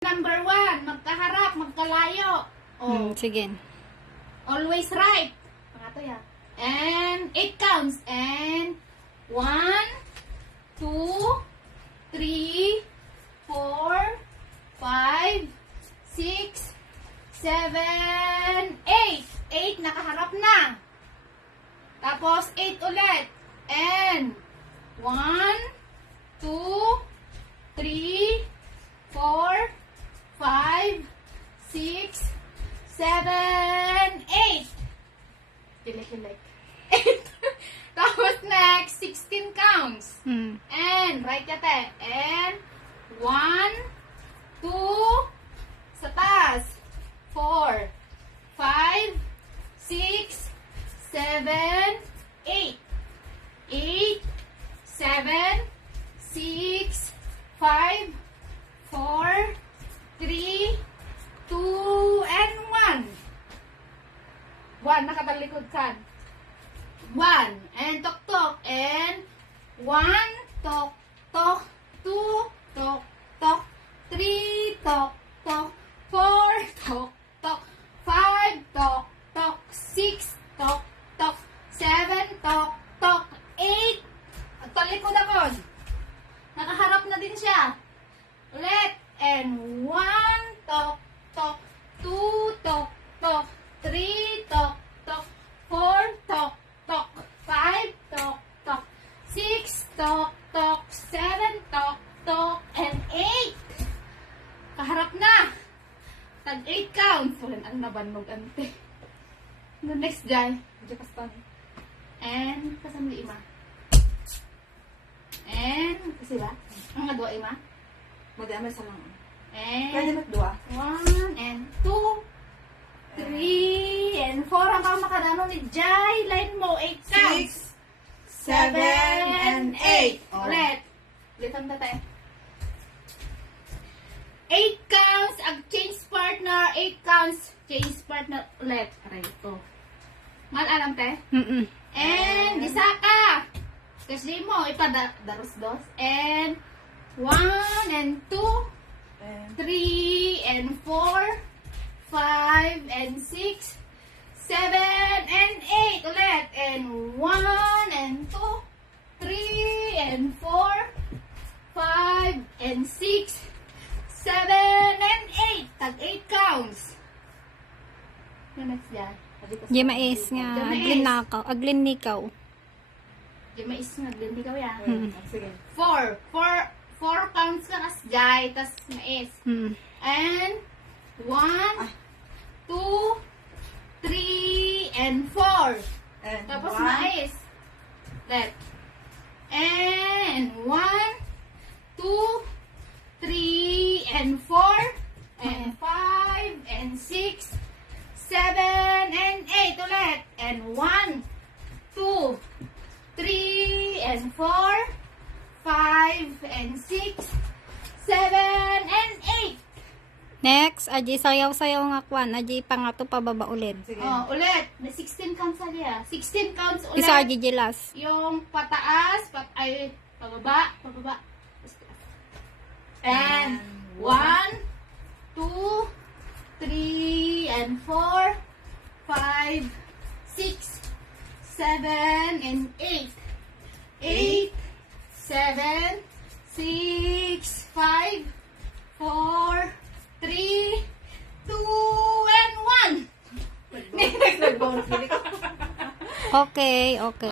Number 1, magkaharap, magkalayo. Oh. Sige. Always right. Pangato yan. And 8 counts. And 1, 2, 3, 4, 5, 6, 7, 8. 8 nakaharap na. Tapos 8 ulit. And 1, 2, 3, 4, 5, 6, 7, 8. Kilik-kilik. 8. Tapos next, 16 counts. And, right kate. And, 1, 2, sa taas. 4, 5, 6, 7, 8. 8, 7, 6, 5, 4, 3, 2, and 1. 1, nakatalikod ka. 1, and tok-tok, and 1, tok-tok, 2, tok-tok, 3, tok-tok, 4, tok-tok, 5, tok-tok, 6, tok-tok, 7, tok-tok, 8. At talikod ako. Nakaharap na din siya. Ulit. And 1, tok, tok, 2, tok, tok, 3, tok, tok, 4, tok, tok, 5, tok, tok, 6, tok, tok, 7, tok, tok, and 8. Kaharap na. Tag 8 counts. Walang ang nabanog ante. The next guy. Medyo kastan. And kasamli ima. And kasi ba? Ang nga dua ima? Mag-amal sa lang. And Pwede magdua. 1 and 2, 3 and 4. Hanggang makadano ni Jai. Line mo, 8 counts. 7 and 8. Oh. Ulit. Ulit ang tatay. 8 counts. Change partner. 8 counts. Change partner. Ulit. Aray ito. Mal-alam te? And isa ka. Kasi mo, ipadaros-dos. And 1 and 2, 3 and 4, 5 and 6, 7 and 8 ulit. And 1 and 2, 3 and 4, 5 and 6, 7 and 8. Tag 8 counts. Ano next yan? Di mais nga. Aglin nikaw. Di mais nga. Hindi ka yan. Sige. 4 counts ka as jay, tas mais. And 1, 2, 3, and 4. And Tapos 1, mais. That. And 1, 2, 3, and 4, and 5, and 6, 7, and 8 ulit. And 1, 2, 3, and 4, 5, and 6, 7, and 8. Next, aji sayaw-sayaw nga kwan. Aji pangato pababa ulit. sige. Oh, ulit. May 16 counts aliya. 16 counts ulit. Isa aji jelas. Yung pataas, pababa, pababa. And 1, 2, 3, and 4, 5, 6, 7, and 8. 8, 7, 6, 5, 4, 3, 2, and 1. Nag-bounce. Okay, okay.